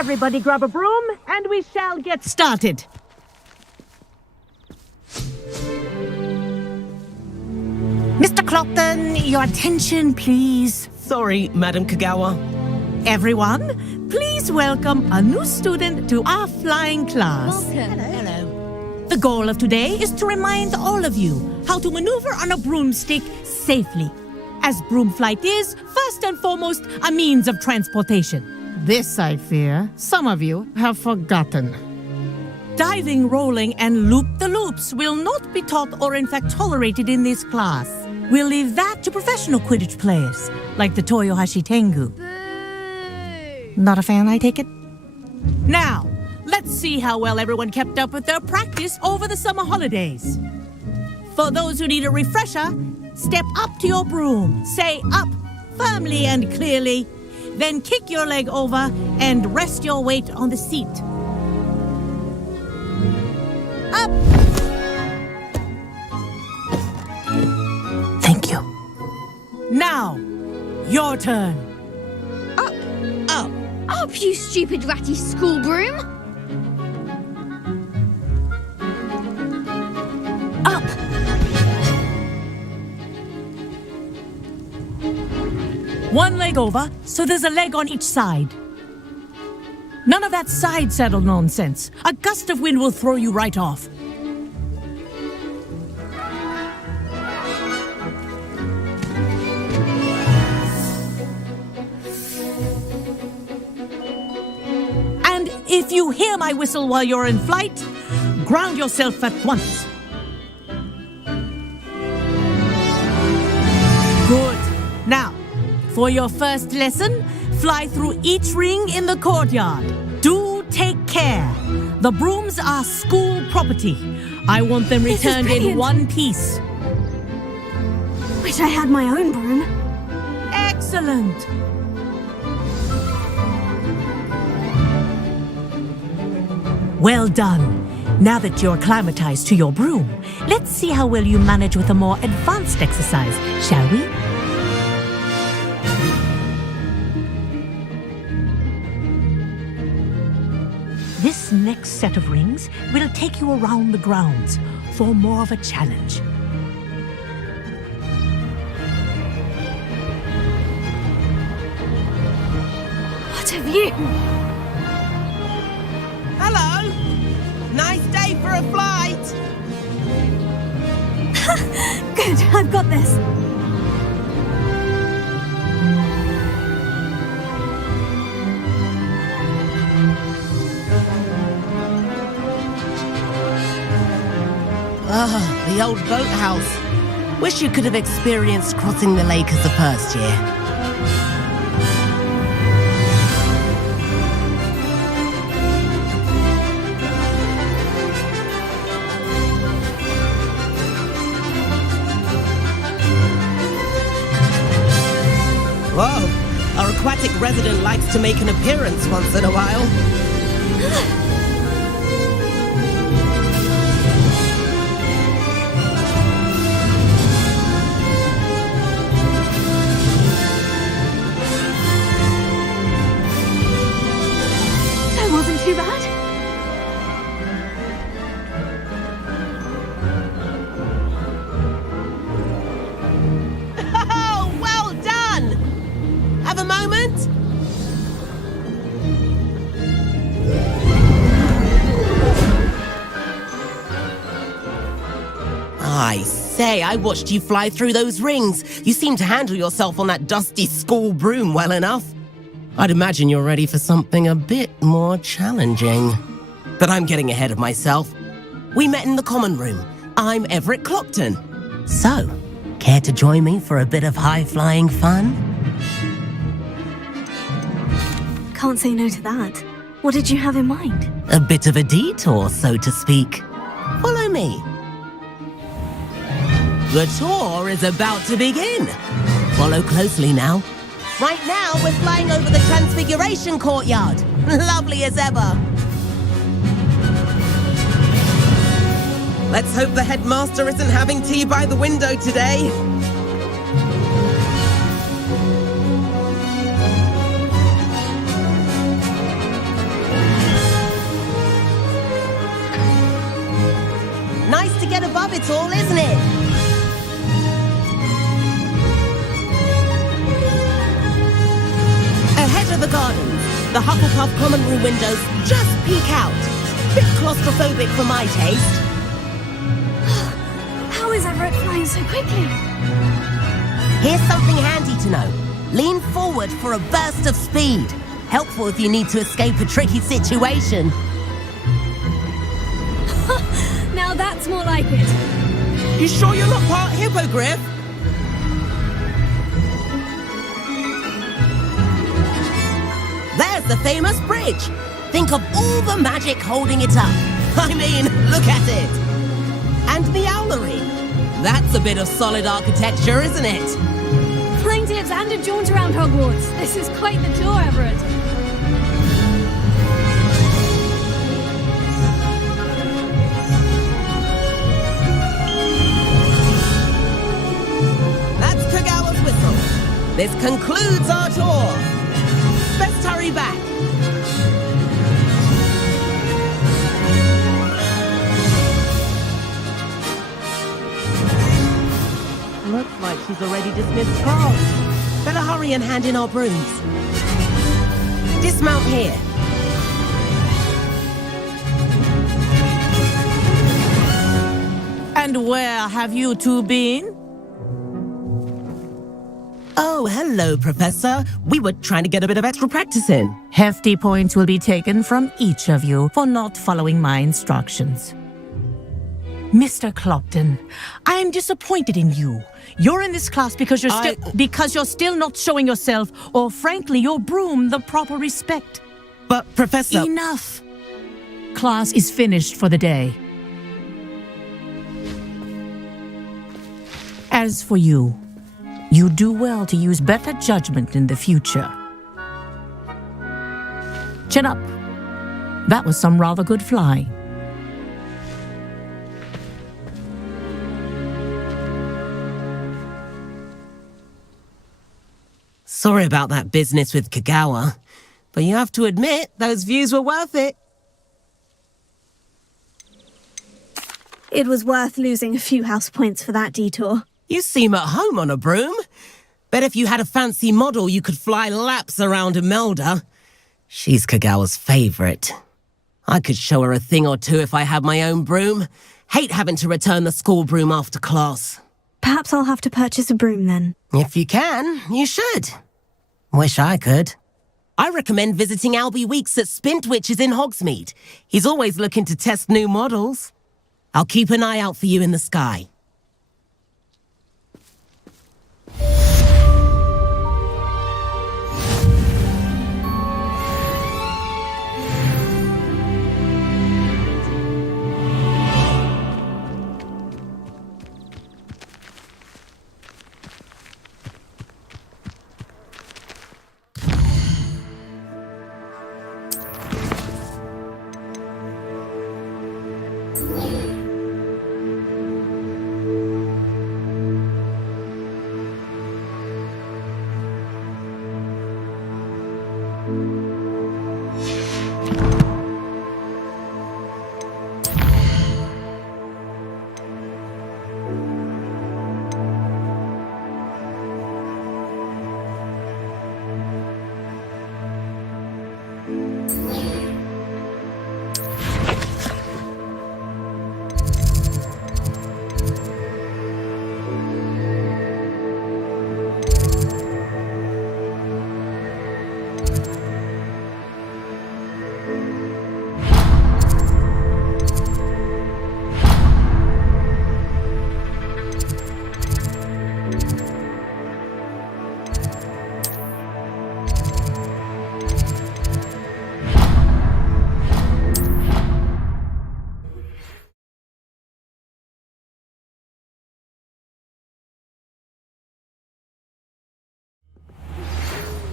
Everybody grab a broom, and we shall get started. Mr. Clopton, your attention, please. Sorry, Madam Kagawa. Everyone, please welcome a new student to our flying class. Welcome. Hello. The goal of today is to remind all of you how to maneuver on a broomstick safely, as broom flight is, first and foremost, a means of transportation. This, I fear, some of you have forgotten. Diving, rolling, and loop-the-loops will not be taught or in fact tolerated in this class. We'll leave that to professional Quidditch players, like the Toyohashi Tengu. Boo! Not a fan, I take it? Now, let's see how well everyone kept up with their practice over the summer holidays. For those who need a refresher, step up to your broom, say up firmly and clearly, then kick your leg over and rest your weight on the seat. Up! Thank you. Now, your turn. Up! Up! Up, you stupid ratty school broom! Up! One leg over, so there's a leg on each side. None of that side saddle nonsense. A gust of wind will throw you right off. And if you hear my whistle while you're in flight, ground yourself at once. Good. Now, for your first lesson, fly through each ring in the courtyard. Do take care. The brooms are school property. I want them returned in one piece. Wish I had my own broom. Excellent. Well done. Now that you're acclimatized to your broom, let's see how well you manage with a more advanced exercise, shall we? This next set of rings will take you around the grounds for more of a challenge. What a view! Hello! Nice day for a flight! Good, I've got this. Ah, the old boathouse. Wish you could have experienced crossing the lake as a first year. Whoa, our aquatic resident likes to make an appearance once in a while. Wasn't too bad. Oh, well done! Have a moment? I say, I watched you fly through those rings. You seem to handle yourself on that dusty school broom well enough. I'd imagine you're ready for something a bit more challenging. But I'm getting ahead of myself. We met in the common room. I'm Everett Clopton. So, care to join me for a bit of high-flying fun? Can't say no to that. What did you have in mind? A bit of a detour, so to speak. Follow me. The tour is about to begin. Follow closely now. Right now, we're flying over the Transfiguration Courtyard. Lovely as ever. Let's hope the headmaster isn't having tea by the window today. above it all, isn't it? Ahead of the gardens, the Hufflepuff common room windows just peek out. Bit claustrophobic for my taste. How is Everett flying so quickly? Here's something handy to know. Lean forward for a burst of speed. Helpful if you need to escape a tricky situation. Now that's more like it. You sure you're not part hippogriff? There's the famous bridge. Think of all the magic holding it up. I mean, look at it. And the owlery. That's a bit of solid architecture, isn't it? Flying tips and a jaunt around Hogwarts. This is quite the tour, Everett. That's Kagawa's whistle. This concludes our tour. Best hurry back. Looks like she's already dismissed class. Better hurry and hand in our brooms. Dismount here. And where have you two been? Oh, hello, Professor. We were trying to get a bit of extra practice in. Hefty points will be taken from each of you for not following my instructions. Mr. Clopton, I am disappointed in you. You're in this class because you're still not showing yourself, or frankly, your broom, the proper respect. But, Professor... Enough. Class is finished for the day. As for you, you do well to use better judgment in the future. Chin up. That was some rather good flying. Sorry about that business with Kagawa, but you have to admit those views were worth it. It was worth losing a few house points for that detour. You seem at home on a broom. Bet if you had a fancy model, you could fly laps around Imelda. She's Kagawa's favorite. I could show her a thing or two if I had my own broom. Hate having to return the school broom after class. Perhaps I'll have to purchase a broom then. If you can, you should. Wish I could. I recommend visiting Albie Weeks at Spintwitches in Hogsmeade. He's always looking to test new models. I'll keep an eye out for you in the sky.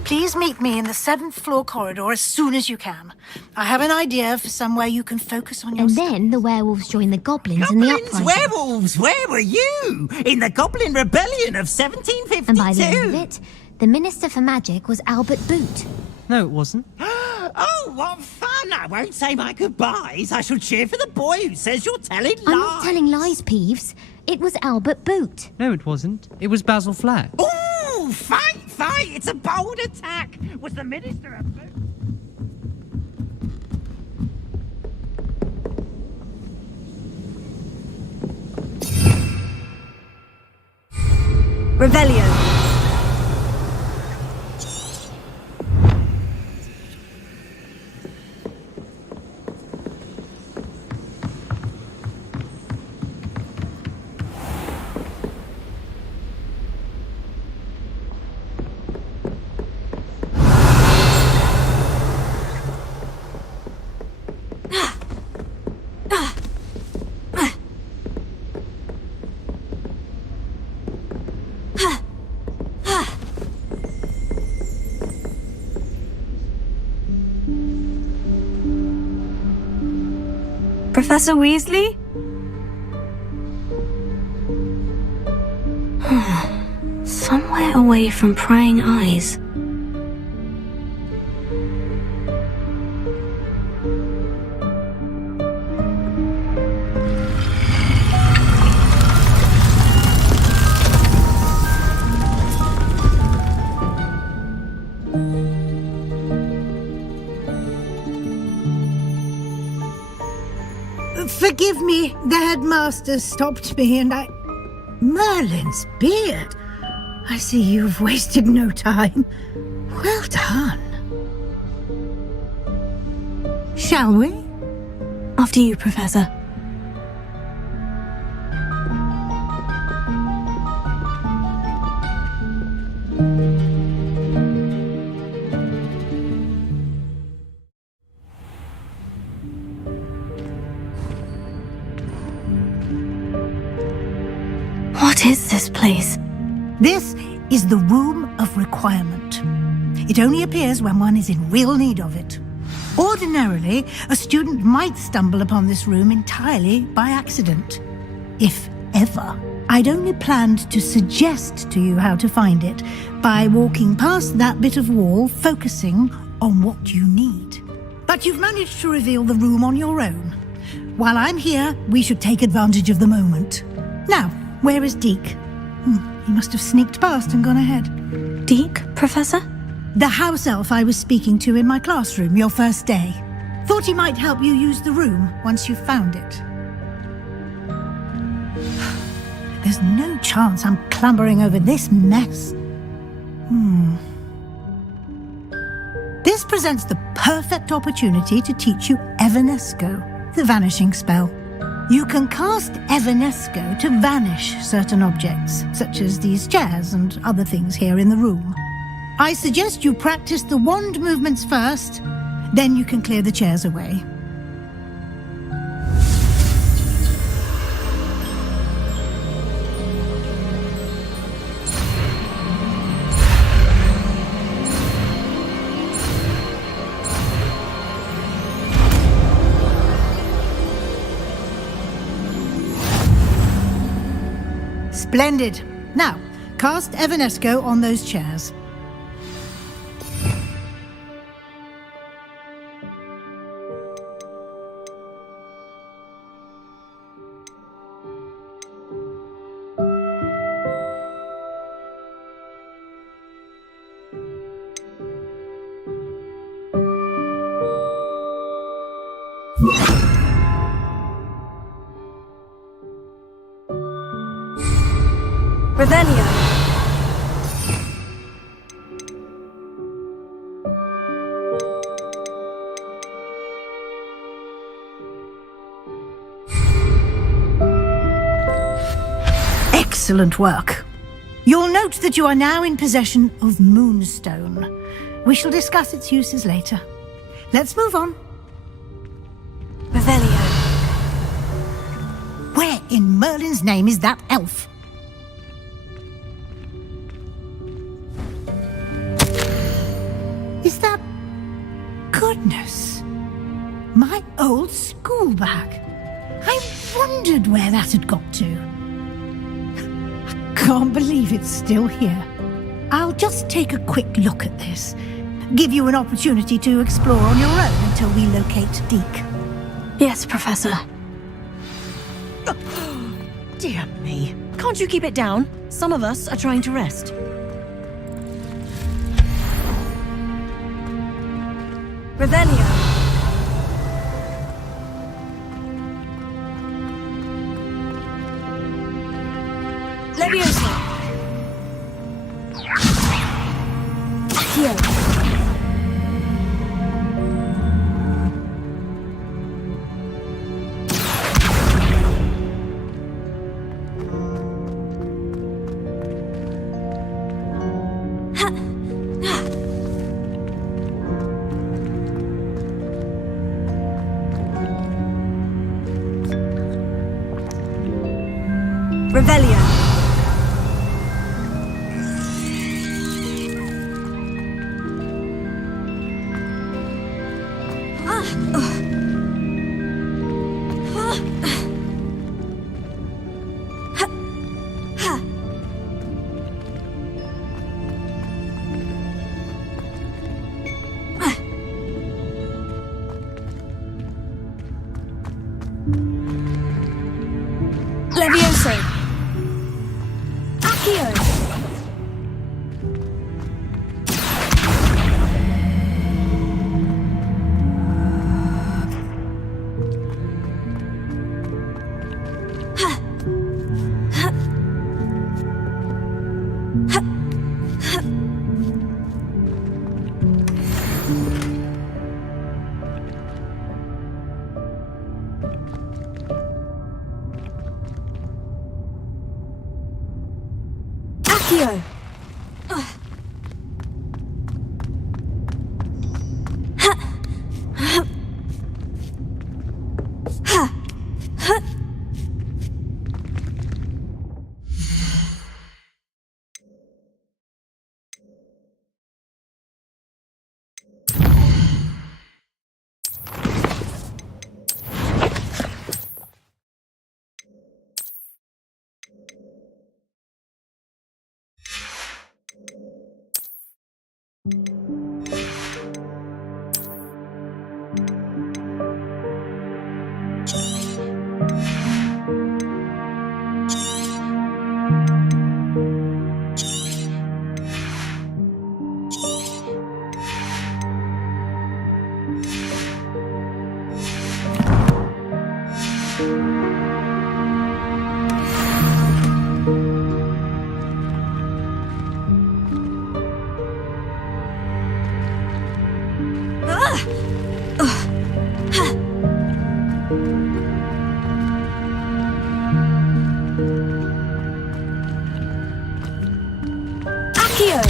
Please meet me in the 7th floor corridor as soon as you can. I have an idea for somewhere you can focus on your And studies. then the werewolves joined the goblins in the Goblins, uprising. werewolves, where were you? In the Goblin Rebellion of 1752. And by the end of it, the Minister for Magic was Albert Boot. No, it wasn't. Oh, what fun! And I won't say my goodbyes. I shall cheer for the boy who says you're telling lies. I'm not telling lies, Peeves. It was Albert Boot. No, it wasn't. It was Basil Flack. Ooh, fight! It's a bold attack. Was the minister a... Revelio. Professor Weasley? Somewhere away from prying eyes. Forgive me, the headmaster stopped me and I... Merlin's beard! I see you've wasted no time. Well done. Shall we? After you, Professor. What is this place? This is the Room of Requirement. It only appears when one is in real need of it. Ordinarily, a student might stumble upon this room entirely by accident. If ever. I'd only planned to suggest to you how to find it by walking past that bit of wall, focusing on what you need. But you've managed to reveal the room on your own. While I'm here, we should take advantage of the moment. Now, where is Deke? He must have sneaked past and gone ahead. Deke, Professor? The house elf I was speaking to in my classroom your first day. Thought he might help you use the room once you found it. There's no chance I'm clambering over this mess. This presents the perfect opportunity to teach you Evanesco, the vanishing spell. You can cast Evanesco to vanish certain objects, such as these chairs and other things here in the room. I suggest you practice the wand movements first, then you can clear the chairs away. Splendid. Now, cast Evanesco on those chairs. Revelio. Excellent work. You'll note that you are now in possession of Moonstone. We shall discuss its uses later. Let's move on. Revelio. Where in Merlin's name is that elf? Is that... Goodness. My old school bag. I wondered where that had got to. I can't believe it's still here. I'll just take a quick look at this. give you an opportunity to explore on your own until we locate Deke. Yes, Professor. Dear me. Can't you keep it down? Some of us are trying to rest. Revelio. Leviosa. Accio. Revelio. Levioso. Accio. Accio. Accio.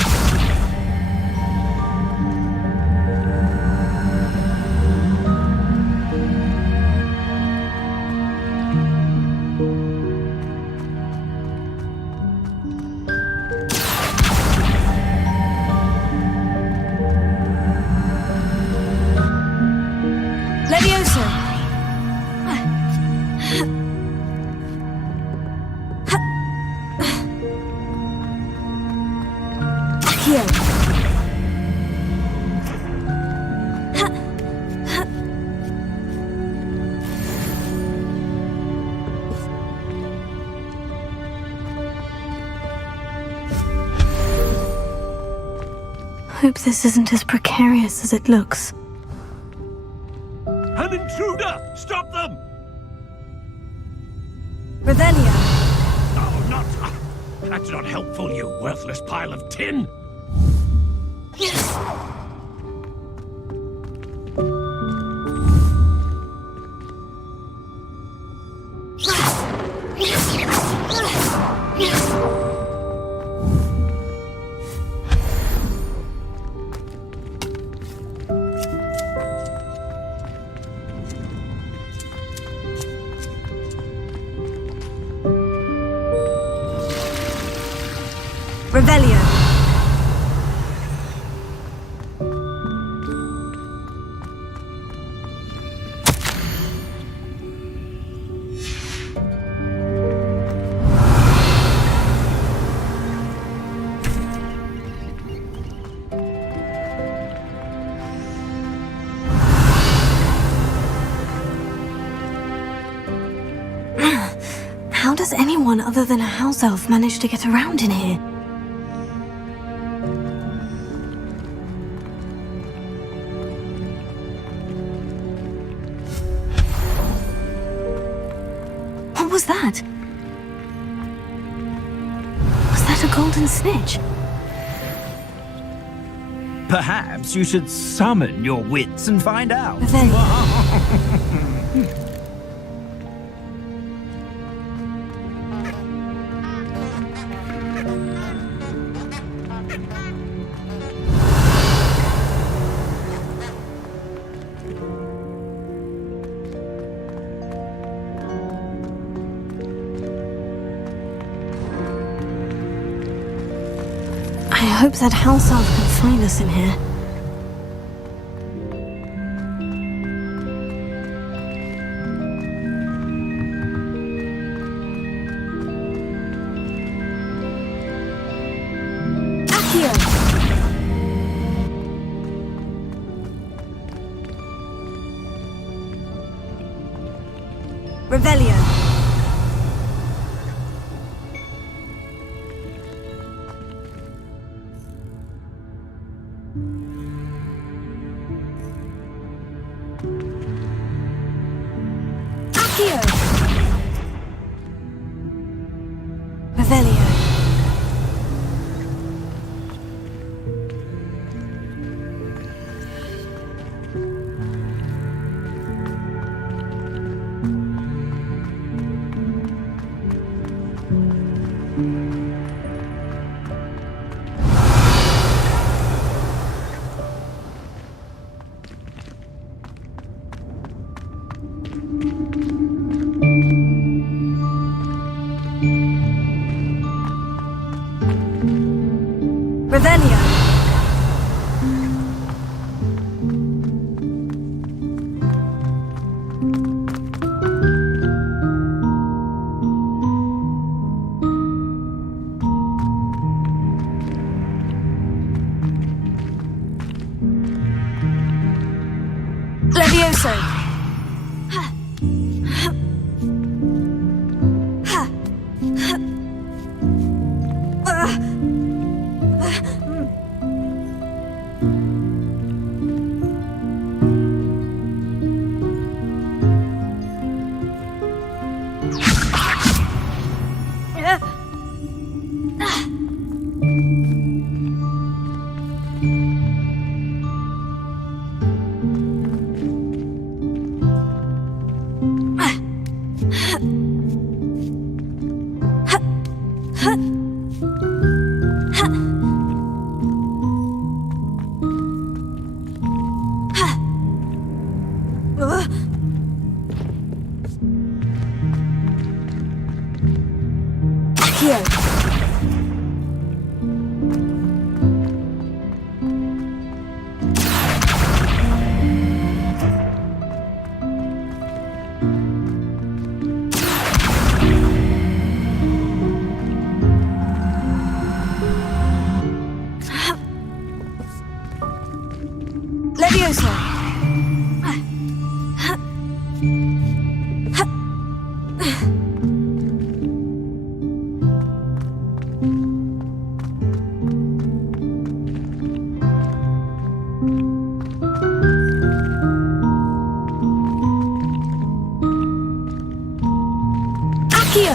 Levioso. Accio. Hope this isn't as precarious as it looks. An intruder! Stop them! Revelio. Oh, not... That's not helpful, you worthless pile of tin! Revelio. one other than a house elf managed to get around in here? What was that? Was that a golden snitch? Perhaps you should summon your wits and find out. I hope that house elf can find us in here. Accio! Revelio! Revelio. Revelio. Levioso. Levioso. Accio.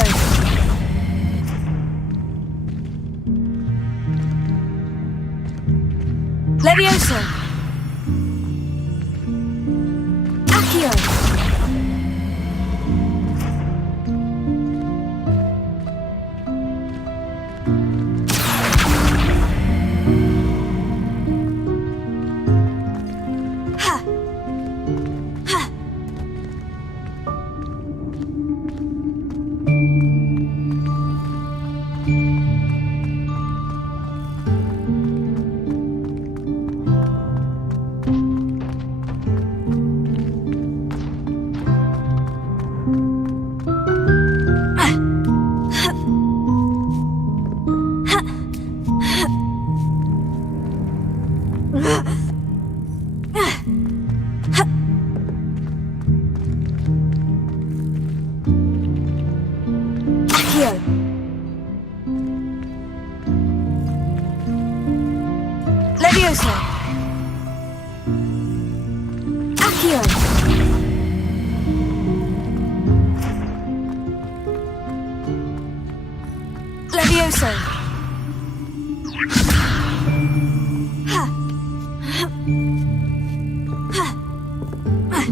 Levioso. Accio. Levioso! Accio! Levioso! Ha! Ha! Ha!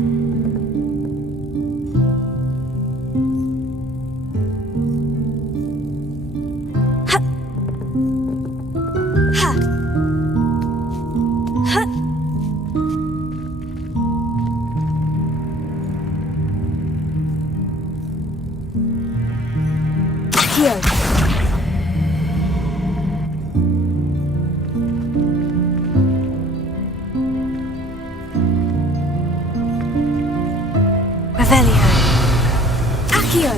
Revelio. Accio.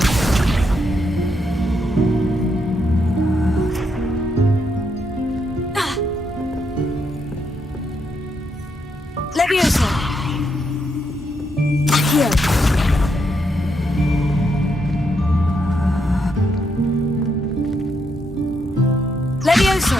Levioso. Accio. Levioso.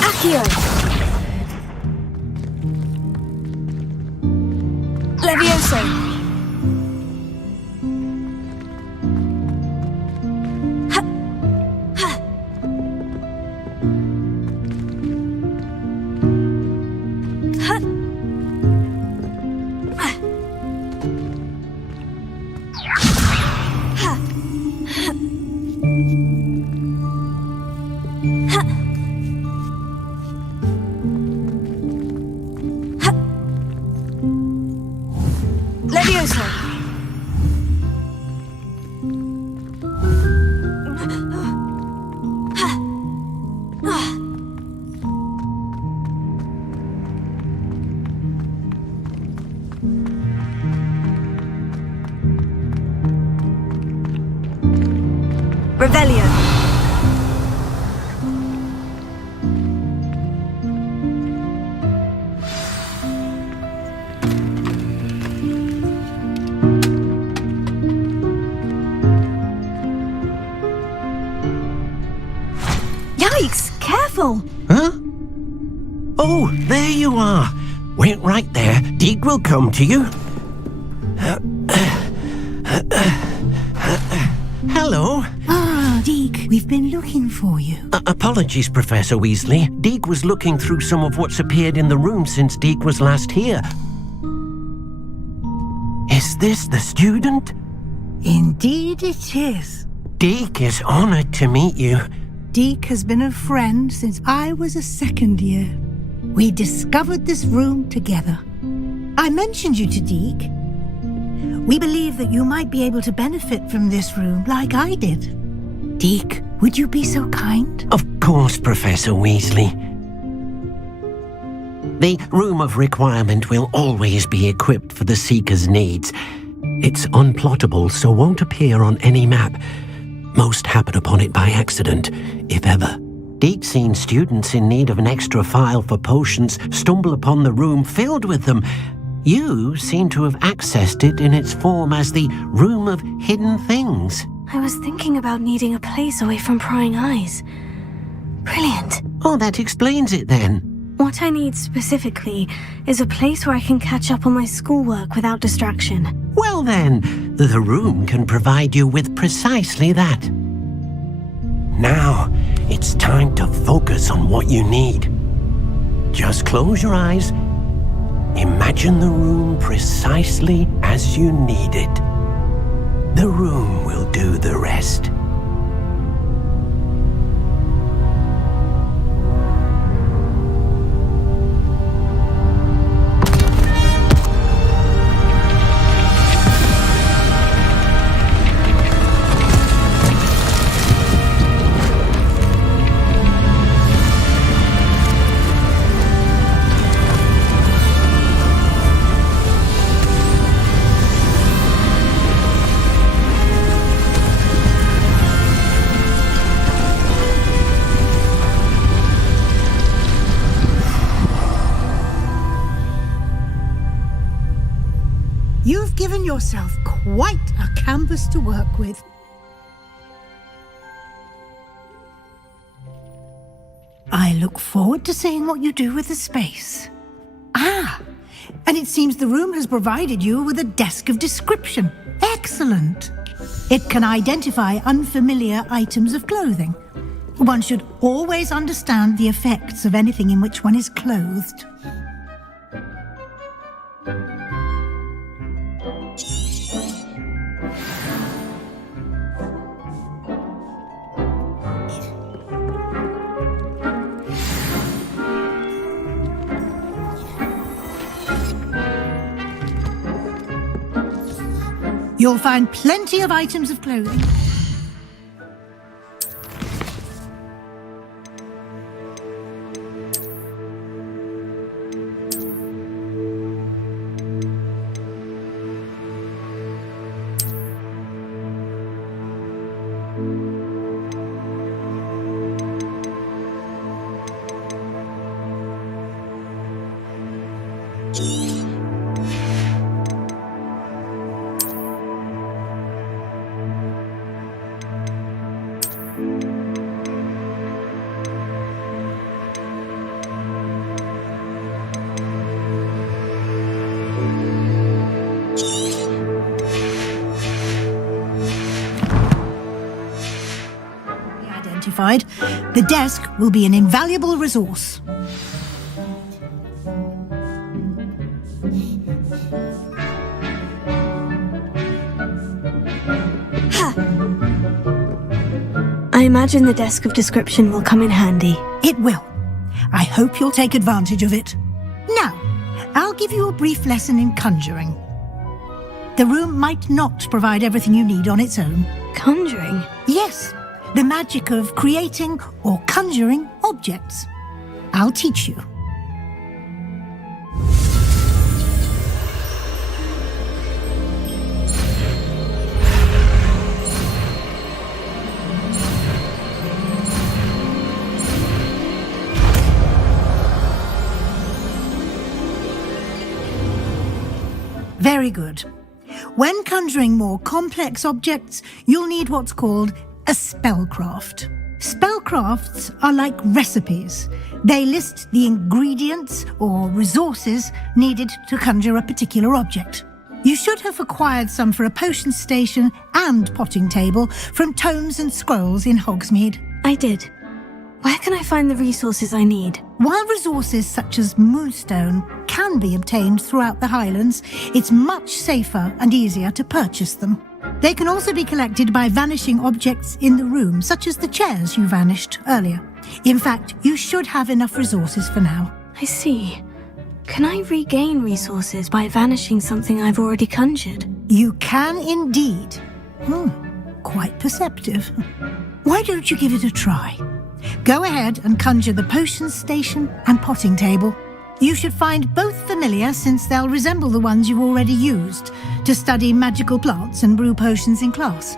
Accio. Levioso. Ha. Ha. Ha. Ha. Levioso. Revelio. Yikes! Careful! Huh? Oh, there you are. Wait right there. Deke will come to you. Hello. Ah, Deke, we've been looking for you. Apologies, Professor Weasley. Deke was looking through some of what's appeared in the room since Deke was last here. Is this the student? Indeed it is. Deke is honored to meet you. Deke has been a friend since I was a second year. We discovered this room together. I mentioned you to Deke. We believe that you might be able to benefit from this room like I did. Deke, would you be so kind? Of course, Professor Weasley. The Room of Requirement will always be equipped for the Seeker's needs. It's unplottable, so won't appear on any map. Most happen upon it by accident, if ever. Deke's seen students in need of an extra file for potions stumble upon the room filled with them. You seem to have accessed it in its form as the Room of Hidden Things. I was thinking about needing a place away from prying eyes. Brilliant. Oh, that explains it then. What I need specifically is a place where I can catch up on my schoolwork without distraction. Well then, the room can provide you with precisely that. Now, it's time to focus on what you need. Just close your eyes. Imagine the room precisely as you need it. The room will do the rest. You've given yourself quite a canvas to work with. I look forward to seeing what you do with the space. Ah, and it seems the room has provided you with a desk of description. Excellent. It can identify unfamiliar items of clothing. One should always understand the effects of anything in which one is clothed. You'll find plenty of items of clothing. The desk will be an invaluable resource. I imagine the desk of description will come in handy. It will. I hope you'll take advantage of it. Now, I'll give you a brief lesson in conjuring. The room might not provide everything you need on its own. Conjuring? Yes. The magic of creating or conjuring objects. I'll teach you. Very good. When conjuring more complex objects, you'll need what's called a spellcraft. Spellcrafts are like recipes. They list the ingredients or resources needed to conjure a particular object. You should have acquired some for a potion station and potting table from tomes and scrolls in Hogsmeade. I did. Where can I find the resources I need? While resources such as moonstone can be obtained throughout the Highlands, it's much safer and easier to purchase them. They can also be collected by vanishing objects in the room, such as the chairs you vanished earlier. In fact, you should have enough resources for now. I see. Can I regain resources by vanishing something I've already conjured? You can indeed. Quite perceptive. Why don't you give it a try? Go ahead and conjure the potion station and potting table. You should find both familiar, since they'll resemble the ones you've already used to study magical plants and brew potions in class.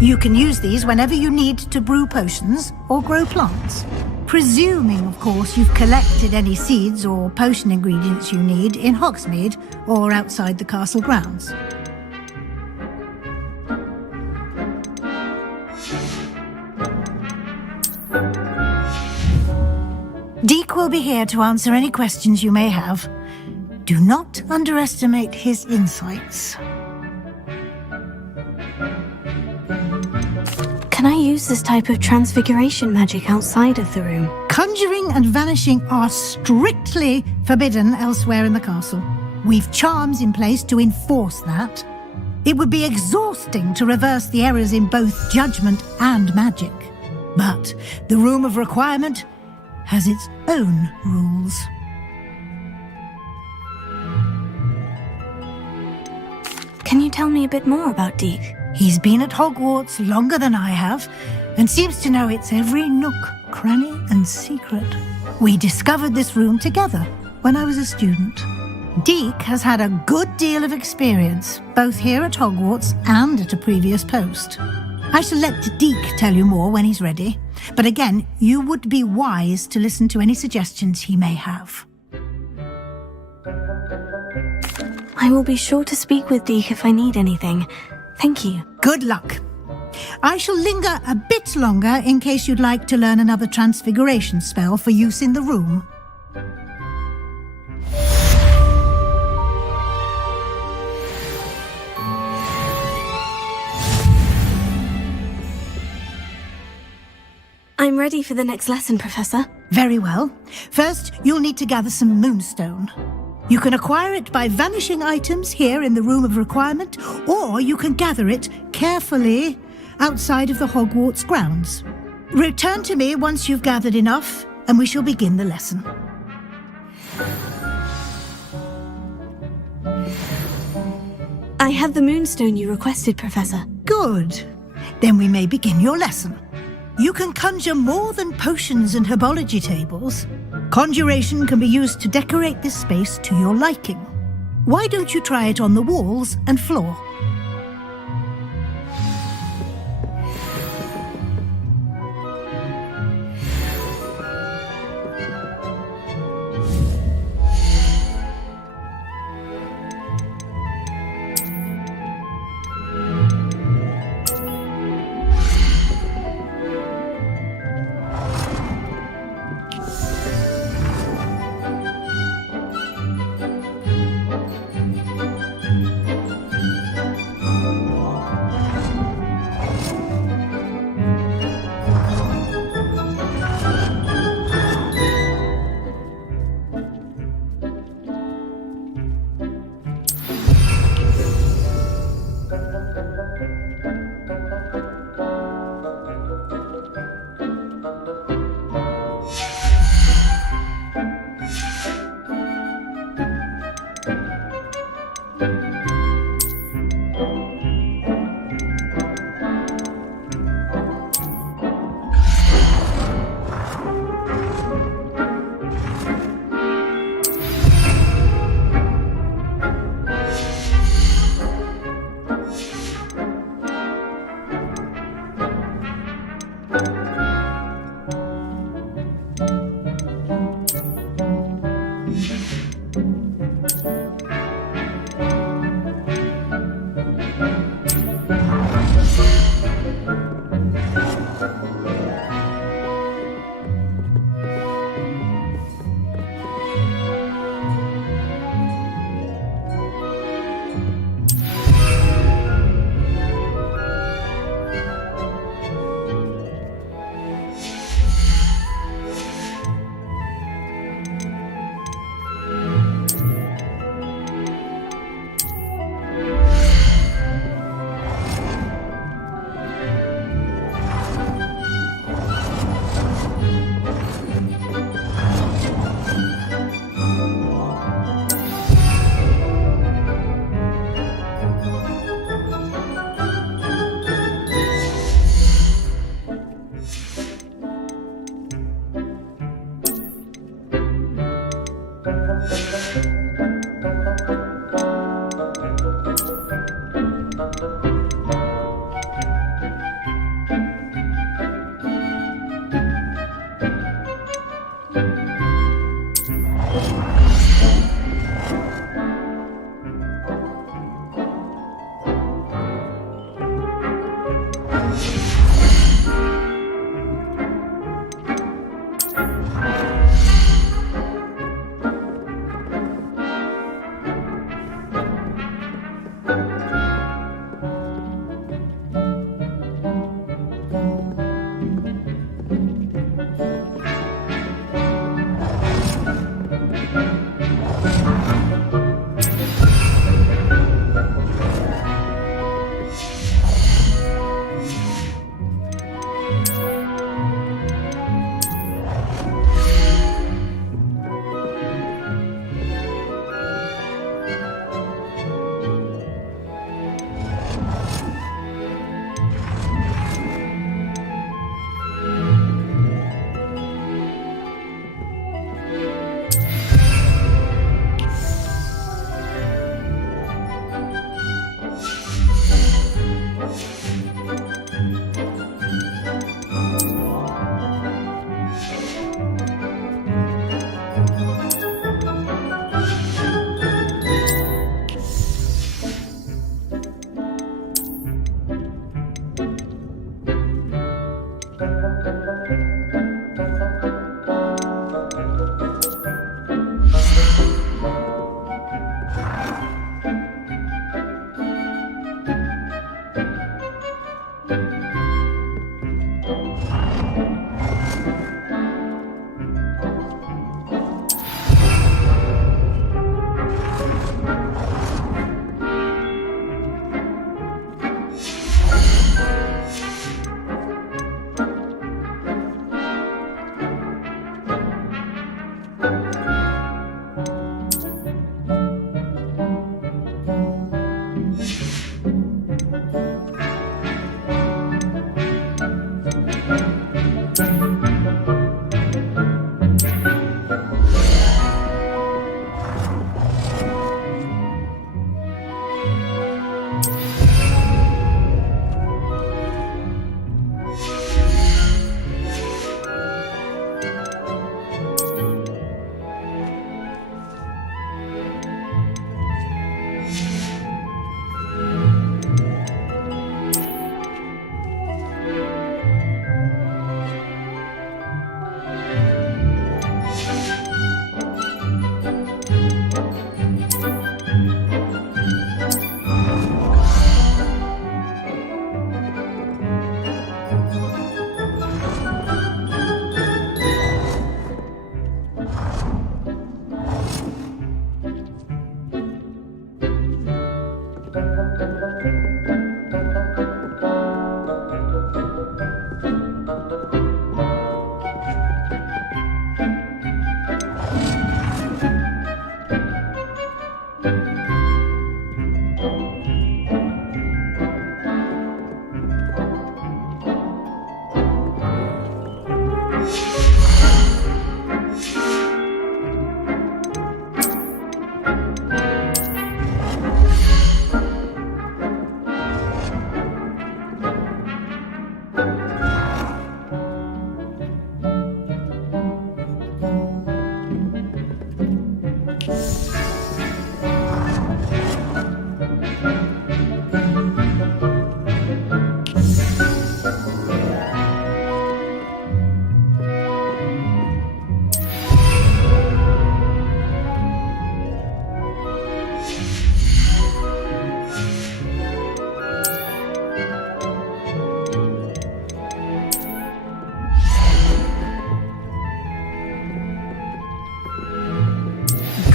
You can use these whenever you need to brew potions or grow plants. Presuming, of course, you've collected any seeds or potion ingredients you need in Hogsmeade or outside the castle grounds. Deek will be here to answer any questions you may have. Do not underestimate his insights. Can I use this type of transfiguration magic outside of the room? Conjuring and vanishing are strictly forbidden elsewhere in the castle. We've charms in place to enforce that. It would be exhausting to reverse the errors in both judgment and magic. But the Room of Requirement has its own rules. Can you tell me a bit more about Deek? He's been at Hogwarts longer than I have, and seems to know its every nook, cranny, and secret. We discovered this room together when I was a student. Deek has had a good deal of experience, both here at Hogwarts and at a previous post. I shall let Deek tell you more when he's ready, but again, you would be wise to listen to any suggestions he may have. I will be sure to speak with Deek if I need anything. Thank you. Good luck. I shall linger a bit longer in case you'd like to learn another transfiguration spell for use in the room. I'm ready for the next lesson, Professor. Very well. First, you'll need to gather some moonstone. You can acquire it by vanishing items here in the Room of Requirement, or you can gather it carefully outside of the Hogwarts grounds. Return to me once you've gathered enough, and we shall begin the lesson. I have the moonstone you requested, Professor. Good. Then we may begin your lesson. You can conjure more than potions and herbology tables. Conjuration can be used to decorate this space to your liking. Why don't you try it on the walls and floor?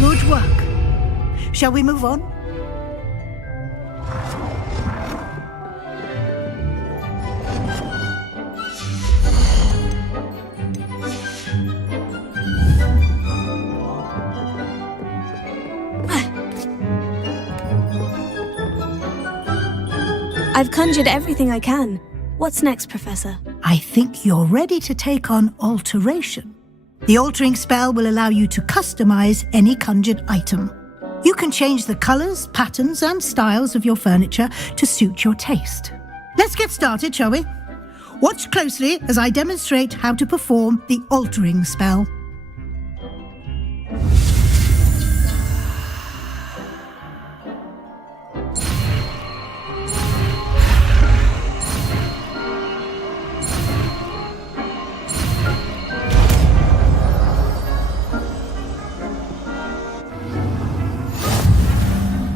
Good work. Shall we move on? I've conjured everything I can. What's next, Professor? I think you're ready to take on alteration. The altering spell will allow you to customize any conjured item. You can change the colors, patterns, and styles of your furniture to suit your taste. Let's get started, shall we? Watch closely as I demonstrate how to perform the altering spell.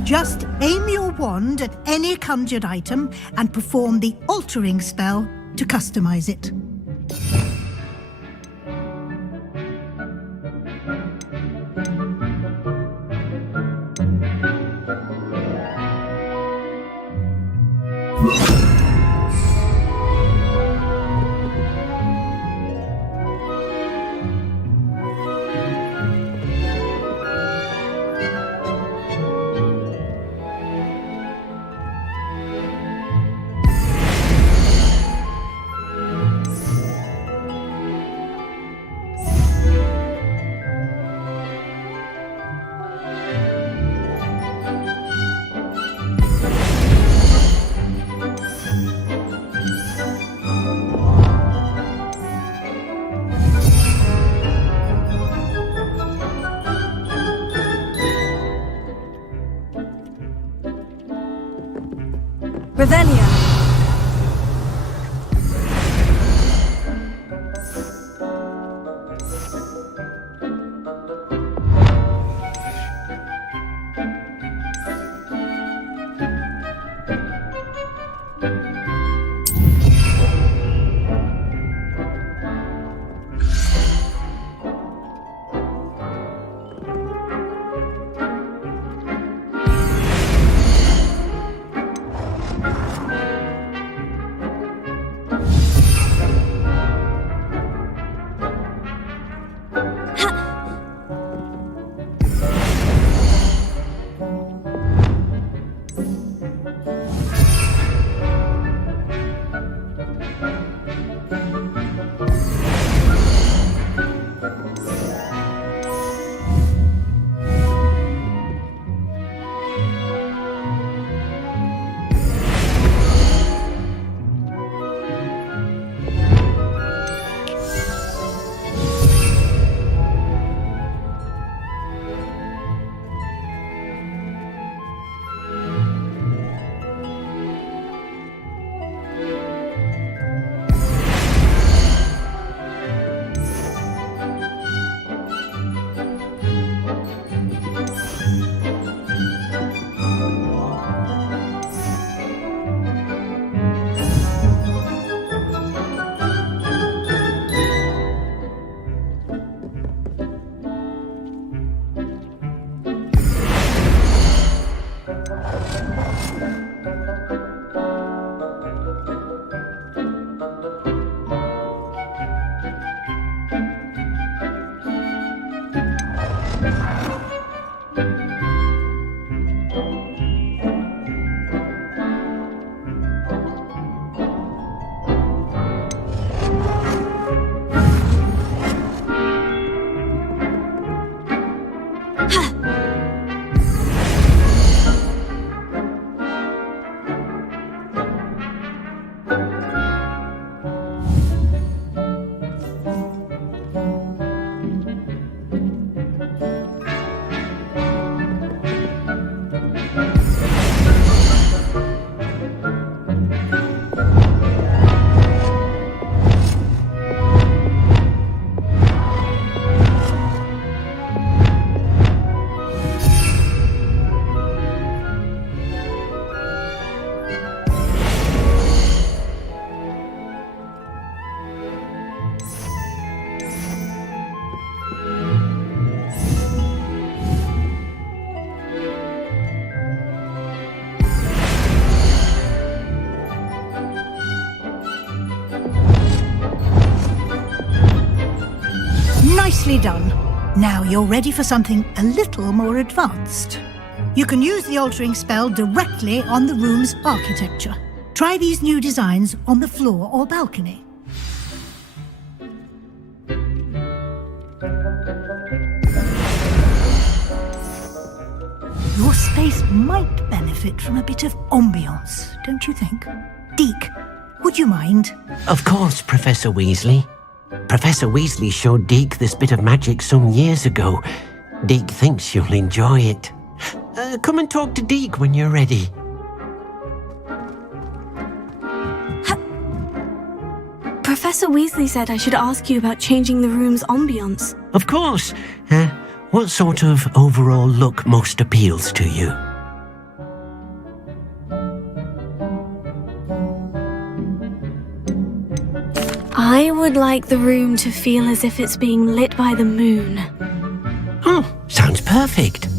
Just aim your wand at any conjured item and perform the altering spell to customize it. Revelia. Nicely done. Now you're ready for something a little more advanced. You can use the altering spell directly on the room's architecture. Try these new designs on the floor or balcony. Your space might benefit from a bit of ambiance, don't you think? Deke, would you mind? Of course, Professor Weasley. Professor Weasley showed Deke this bit of magic some years ago. Deke thinks you'll enjoy it. Come and talk to Deke when you're ready. Professor Weasley said I should ask you about changing the room's ambience. Of course. What sort of overall look most appeals to you? would like the room to feel as if it's being lit by the moon. Oh, sounds perfect.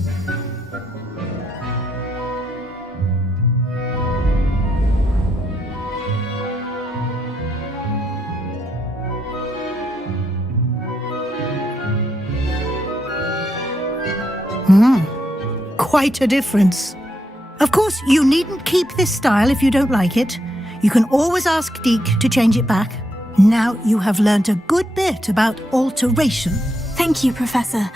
Quite a difference. Of course, you needn't keep this style if you don't like it. You can always ask Deke to change it back. Now you have learnt a good bit about alteration. Thank you, Professor.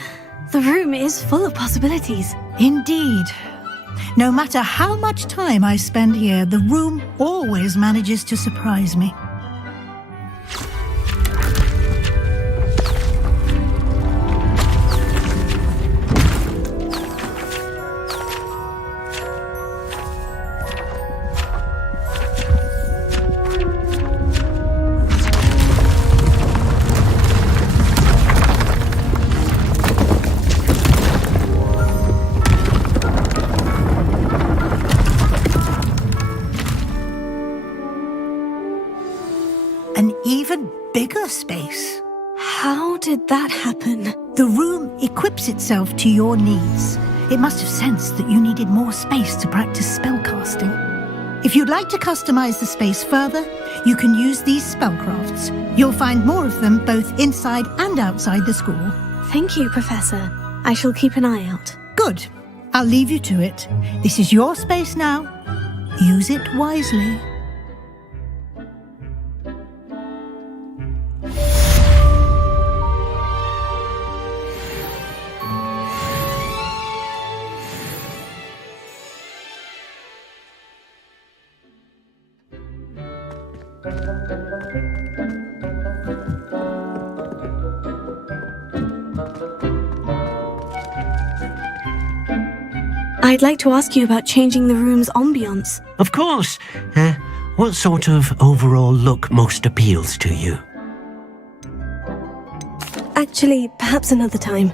The room is full of possibilities. Indeed. No matter how much time I spend here, the room always manages to surprise me. An even bigger space. How did that happen? The room equips itself to your needs. It must have sensed that you needed more space to practice spellcasting. If you'd like to customize the space further, you can use these spellcrafts. You'll find more of them both inside and outside the school. Thank you, Professor. I shall keep an eye out. Good. I'll leave you to it. This is your space now. Use it wisely. I'd like to ask you about changing the room's ambience. Of course. What sort of overall look most appeals to you? Actually, perhaps another time.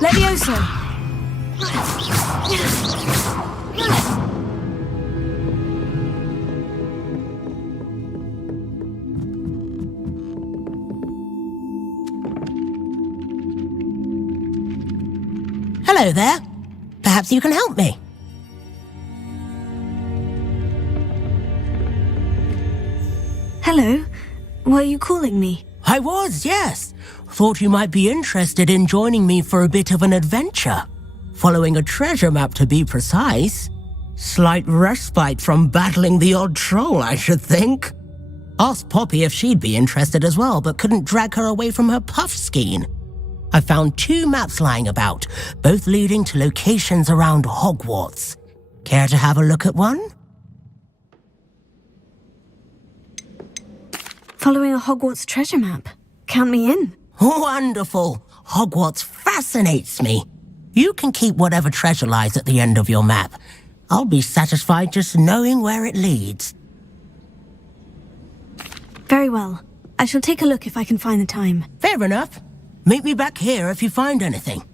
Levioso! Hello there. Perhaps you can help me. Hello? Were you calling me? I was, yes. Thought you might be interested in joining me for a bit of an adventure. Following a treasure map, to be precise. Slight respite from battling the odd troll, I should think. Asked Poppy if she'd be interested as well, but couldn't drag her away from her puff skein. I found 2 maps lying about, both leading to locations around Hogwarts. Care to have a look at one? Following a Hogwarts treasure map. Count me in. Wonderful. Hogwarts fascinates me. You can keep whatever treasure lies at the end of your map. I'll be satisfied just knowing where it leads. Very well. I shall take a look if I can find the time. Fair enough. Meet me back here if you find anything.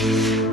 Hogwarts.